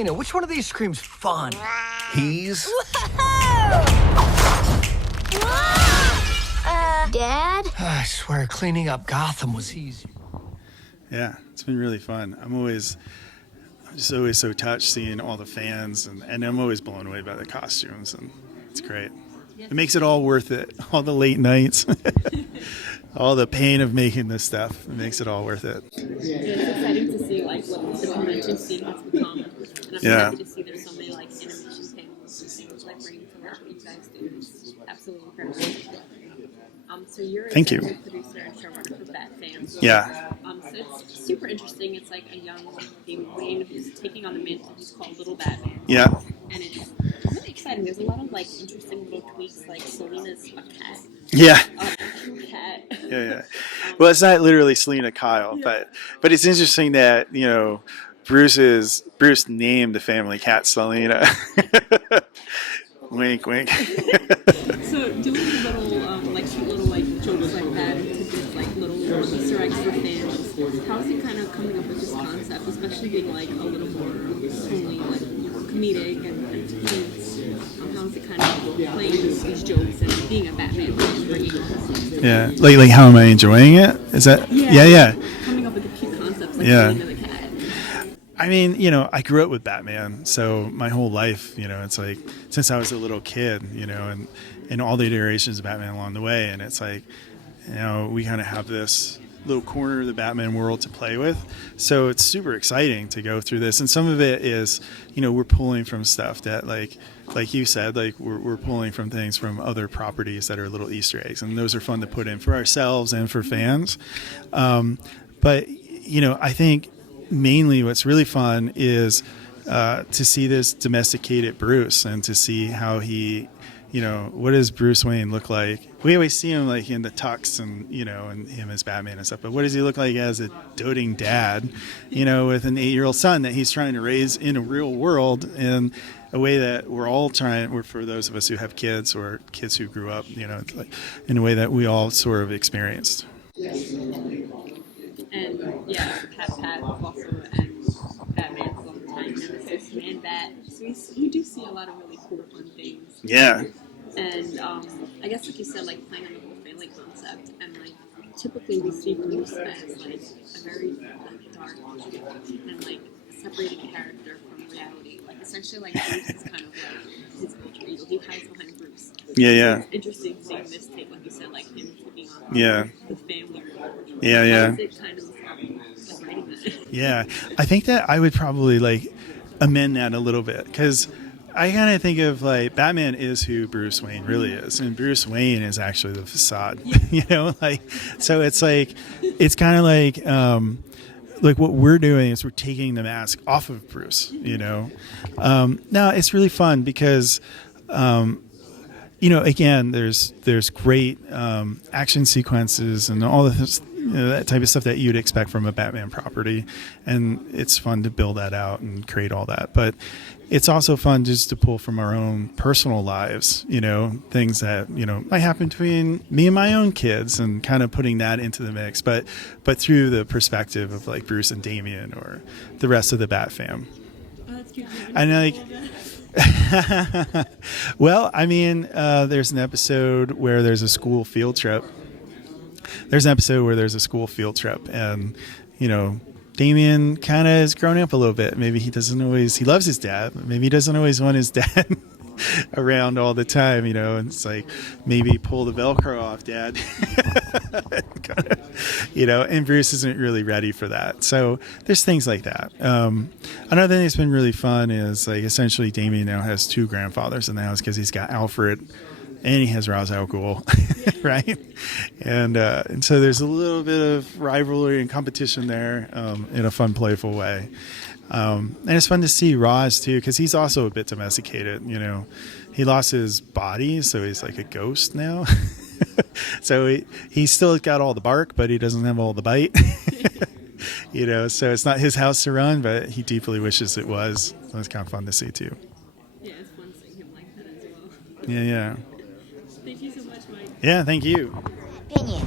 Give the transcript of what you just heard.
Selina, which one of these screams fun? He's... Dad? I swear, cleaning up Gotham was easy. Yeah, it's been really fun. I'm just always so touched seeing all the fans, and I'm always blown away by the costumes, and it's great. It makes it all worth it. All the late nights, all the pain of making this stuff. It makes it all worth it. It's exciting to see like what the convention scene has become, and I'm happy to see there's so many like animation panels and things like bringing to life what you guys do. It's absolutely incredible. So you're a Thank you. producer and showrunner for Batfam. Yeah. So it's super interesting. It's like a young Damian Wayne who's taking on the mantle. He's called Little Batman. Yeah. And it's really exciting. There's a lot of like interesting little tweaks. Like Selina's a cat. Yeah. Cat. Yeah. Well, it's not literally Selina Kyle, but it's interesting that Bruce named the family cat Selina. Wink, wink. So doing little cute little like jokes like that and tidbits like little Easter eggs for fans. How is it kind of coming up with this concept, especially being like a little more totally like comedic and tweets? How is it kind of playing these jokes and being a Batman and bringing all this? Yeah, like how am I enjoying it? Is that? Yeah. Coming up with the cute concepts like Selina the cat. I mean, I grew up with Batman, so my whole life, it's like since I was a little kid, and all the iterations of Batman along the way, and it's like, we kind of have this little corner of the Batman world to play with, so it's super exciting to go through this, and some of it is, we're pulling from stuff that like you said, like we're pulling from things from other properties that are little Easter eggs, and those are fun to put in for ourselves and for fans, but I think mainly what's really fun is to see this domesticated Bruce and to see how he, what does Bruce Wayne look like? We always see him like in the tux and, and him as Batman and stuff, but what does he look like as a doting dad, with an 8-year-old son that he's trying to raise in a real world in a way that we're all trying, or for those of us who have kids or kids who grew up, it's like in a way that we all sort of experienced. And Pap Pap also, and Batman's longtime nemesis, Man-Bat. So we do see a lot of really cool, fun things. Yeah. And I guess, like you said, like playing on the whole family concept, and like typically we see Bruce as like a very dark and like separated character from reality. Like essentially, like Bruce is kind of like his alter ego. He hides behind Bruce. Yeah. It's interesting seeing this take, like you said, like him taking on the family. Yeah. How is it kind of like writing that? Yeah, I think that I would probably like amend that a little bit because I kind of think of like Batman is who Bruce Wayne really is, and Bruce Wayne is actually the facade. So it's like it's kind of like what we're doing is we're taking the mask off of Bruce. Now it's really fun because. Again, there's great action sequences and all of this, that type of stuff that you'd expect from a Batman property, and it's fun to build that out and create all that. But it's also fun just to pull from our own personal lives, things that might happen between me and my own kids, and kind of putting that into the mix, but through the perspective of like Bruce and Damian or the rest of the Batfam. Oh, that's cute. And like. Well, I mean, there's an episode where there's a school field trip. And, Damian kind of has grown up a little bit. Maybe he loves his dad, but maybe he doesn't always want his dad around all the time, and it's like, maybe pull the Velcro off, Dad. And Bruce isn't really ready for that. So there's things like that. Another thing that's been really fun is like essentially Damian now has 2 grandfathers in the house because he's got Alfred and he has Ra's al Ghul, right? And so there's a little bit of rivalry and competition there in a fun, playful way. And it's fun to see Roz too, because he's also a bit domesticated. He lost his body, so he's like a ghost now. So he's still got all the bark, but he doesn't have all the bite. So it's not his house to run, but he deeply wishes it was. So it's kind of fun to see too. Yeah, it's fun seeing him like that as well. Yeah. Thank you so much, Mike. Yeah, thank you. Opinion.